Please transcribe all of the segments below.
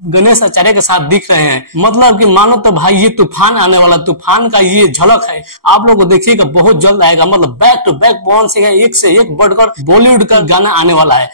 गणेश आचार्य के साथ दिख रहे हैं। मतलब कि मानो तो भाई ये तूफान आने वाला, तूफान का ये झलक है, आप लोग को देखिएगा बहुत जल्द आएगा। मतलब back to back Pawan Singh एक से एक बढ़कर बॉलीवुड का गाना आने वाला है।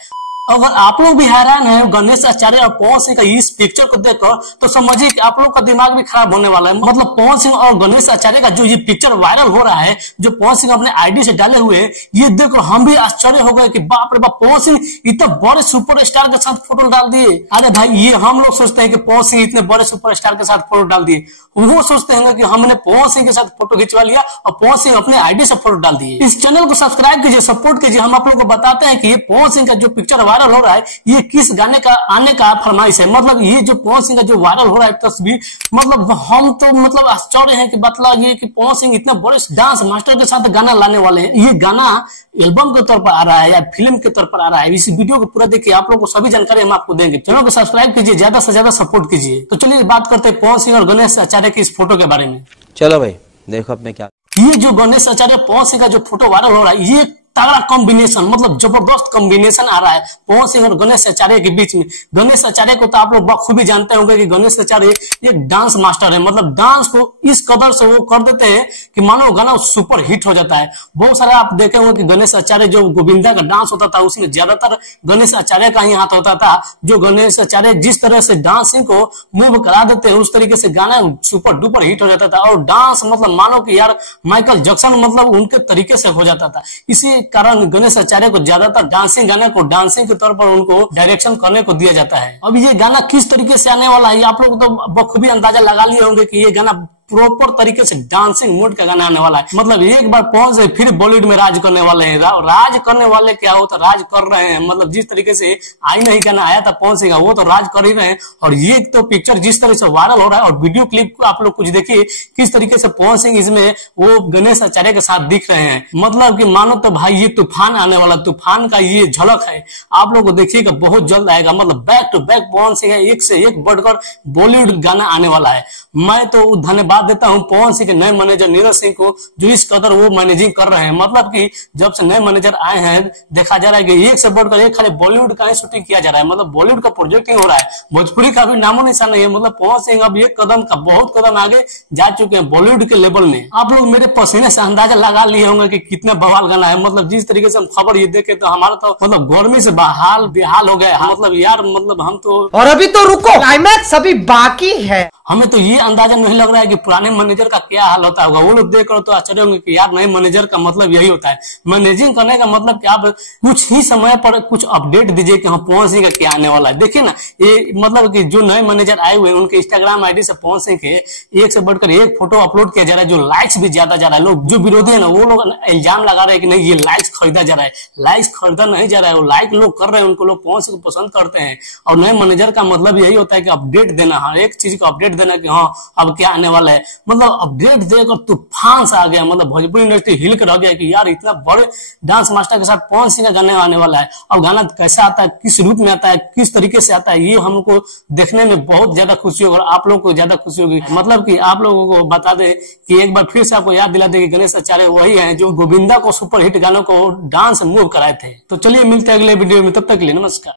अगर आप लोग भी हैरान हैं गणेश आचार्य और पवन सिंह का इस पिक्चर को देखकर, तो समझिए कि आप लोग का दिमाग भी खराब होने वाला है। मतलब पवन सिंह और गणेश आचार्य का जो ये पिक्चर वायरल हो रहा है, जो पवन सिंह अपने आईडी से डाले हुए, ये देखकर हम भी आश्चर्य हो गए कि बाप रे बाप, पवन सिंह इतने बड़े सुपरस्टार के साथ फोटो डाल दिए। अरे भाई, ये हम लोग सोचते हैं कि पवन सिंह इतने बड़े सुपरस्टार के साथ फोटो डाल दिए, वो सोचते हैं कि हमने पवन सिंह के साथ फोटो खिंचवा लिया और पवन सिंह अपने आईडी से फोटो डाल दिए। इस चैनल को सब्सक्राइब कीजिए, सपोर्ट कीजिए। हम आप लोग को बताते हैं कि ये पवन सिंह का जो पिक्चर वायरल हो रहा है, ये किस गाने का आने का फरमाइश है। मतलब ये जो पवन सिंह का जो वायरल हो रहा है तस्वीर, मतलब हम तो मतलब आश्चर्य है कि बतला ये कि पवन सिंह इतने बड़े डांस मास्टर के साथ गाना लाने वाले हैं। ये गाना एल्बम के तौर पर आ रहा है या फिल्म के तौर पर आ रहा है, इस वीडियो को पूरा देखिए, आप लोग को सभी जानकारी हम आपको देंगे। चैनल को सब्सक्राइब कीजिए, ज्यादा से ज्यादा सपोर्ट कीजिए। तो चलिए बात करते हैं पवन सिंह और गणेश आचार्य की इस फोटो के बारे में। चलो भाई देखो अपने क्या, ये जो गणेश आचार्य पवन सिंह का जो फोटो वायरल हो रहा है, ये तगड़ा कॉम्बिनेशन, मतलब जबरदस्त कॉम्बिनेशन आ रहा है पवन सिंह और गणेश आचार्य के बीच में। गणेश आचार्य को तो आप लोग बखूबी जानते होंगे कि गणेश आचार्य एक डांस मास्टर है। मतलब डांस को इस कदर से वो कर देते हैं कि मानो गाना सुपर हिट हो जाता है। बहुत सारे आप देखे होंगे कि गणेश आचार्य जो गोविंदा का डांस होता था, उसमें ज्यादातर गणेश आचार्य का ही हाथ होता था। जो गणेश आचार्य जिस तरह से डांसिंग को मूव करा देते हैं, उस तरीके से गाना सुपर डुपर हिट हो जाता था। और डांस मतलब मानो कि यार माइकल जैक्सन मतलब उनके तरीके से हो जाता था। इसी कारण गणेश आचार्य को ज्यादातर डांसिंग गाने को डांसिंग के तौर पर उनको डायरेक्शन करने को दिया जाता है। अब ये गाना किस तरीके से आने वाला है, आप लोग तो बखूबी अंदाजा लगा लिए होंगे कि ये गाना प्रॉपर तरीके से डांसिंग मोड का गाना आने वाला है। मतलब एक बार पवन सिंह फिर बॉलीवुड में राज करने वाले हैं। राज करने वाले क्या हो, तो राज कर रहे हैं। मतलब जिस तरीके से आई नहीं गाना आया था पवन सिंह का, वो तो राज कर ही रहे हैं। और ये तो पिक्चर जिस तरह से वायरल हो रहा है, और वीडियो क्लिप को आप लोग कुछ देखिए किस तरीके से पवन सिंह इसमें वो गणेश आचार्य के साथ दिख रहे हैं। मतलब कि मानो तो भाई ये तूफान आने वाला, तूफान का ये झलक है, आप लोग को देखिएगा बहुत जल्द आएगा। मतलब back to back Pawan Singh एक से एक बढ़कर बॉलीवुड गाना आने वाला है। मैं तो धन्यवाद देता हूं पवन सिंह के नए मैनेजर नीरज सिंह को, जो इस कदर वो मैनेजिंग कर रहे हैं। मतलब कि जब से नए मैनेजर आए हैं, देखा जा रहा है कि एक से बढ़कर एक खाली बॉलीवुड का ही शूटिंग किया जा रहा है। मतलब बॉलीवुड का प्रोजेक्ट ही हो रहा है, भोजपुरी का भी नामो निशान नहीं है। मतलब पवन सिंह अब एक कदम का बहुत कदम आगे जा चुके हैं बॉलीवुड के लेवल में। आप लोग मेरे पसीने से अंदाजा लगा लिए होंगे कि कितना बवाल गाना है। मतलब जिस तरीके से हम खबर ये देखे तो हमारा तो मतलब गर्मी से बेहाल हो गए। मतलब यार मतलब हम तो, और अभी तो रुको, क्लाइमैक्स अभी बाकी है। हमें तो ये अंदाजा नहीं लग रहा है कि पुराने मैनेजर का क्या हाल होता होगा। वो लोग देख कर तो आश्चर्य होंगे कि यार नए मैनेजर का मतलब यही होता है। मैनेजिंग करने का मतलब कि आप कुछ ही समय पर कुछ अपडेट दीजिए कि हाँ पवन सिंह का क्या आने वाला है। देखिए ना, ये मतलब कि जो नए मैनेजर आए हुए हैं, उनके इंस्टाग्राम आईडी से पवन सिंह के एक से बढ़कर एक फोटो अपलोड किया जा रहा है, जो लाइक्स भी ज्यादा जा रहा है। लोग जो विरोधी है ना, वो लोग इल्जाम लगा रहे हैं कि नहीं ये लाइक्स खरीदा जा रहा है। लाइक्स खरीदा नहीं जा रहा है, वो लाइक लोग कर रहे हैं, उनको लोग पवन सिंह को पसंद करते हैं। और नए मैनेजर का मतलब यही होता है कि अपडेट देना, हर एक चीज का अपडेट देना कि हाँ अब क्या आने वाला है। मतलब अपडेट देकर तूफान से आ गया। मतलब भोजपुरी इंडस्ट्री हिल कर रह गया कि यार इतना बड़े डांस मास्टर के साथ पवन सिंह का गाना आने वाला है। और गाना कैसा आता है, किस रूप में आता है, किस तरीके से आता है, ये हमको देखने में बहुत ज्यादा खुशी होगी और आप लोग को ज्यादा खुशी होगी। मतलब कि आप लोगों को बता दे कि एक बार फिर से आपको याद दिला दे कि गणेश आचार्य वही है जो गोविंदा को सुपर हिट गानों को डांस मूव कराए थे। तो चलिए मिलते हैं अगले वीडियो में, तब तक के लिए नमस्कार।